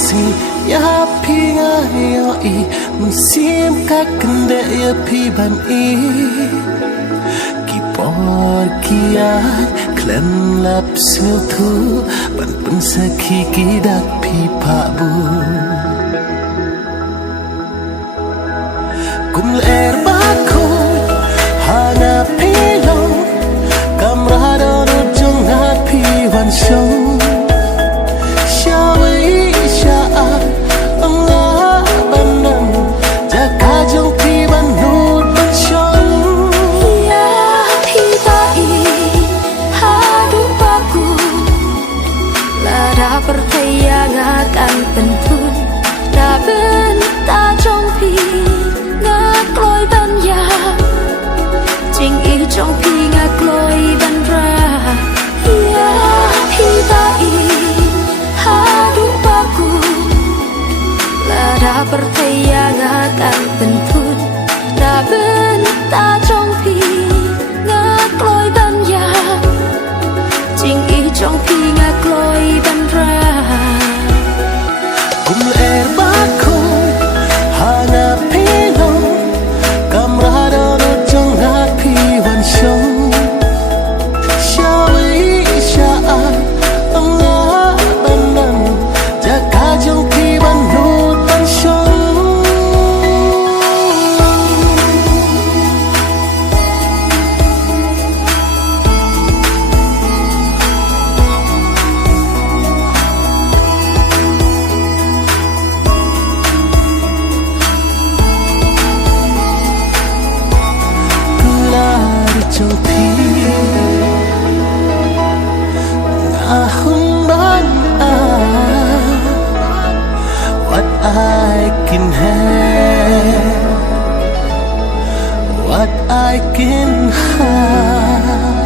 si ya pi nga yo I mun sim ka kende ya pi ban I ki por kiat klem lap sil thu ban pun sakhi ki dak pi pa bu kum er ba ko hana pi long kamrado no jong ha pi wan shong pertayangan penpun ta bên ta trong phi ngạc lối ban ya chính ý trong phi ngạc lối ban ra ya hi ta I ha du baku la da pertayangan penpun ta bên ta trong phi ngạc lối ban ya chính ý trong phi ngạc lối ban ra kum er bako hana pilong kamrado no jong ha pi wan shong shawi sha Allah banan jaka jong pi ban no tan shong trong thi ngahung ban what I can have what I can have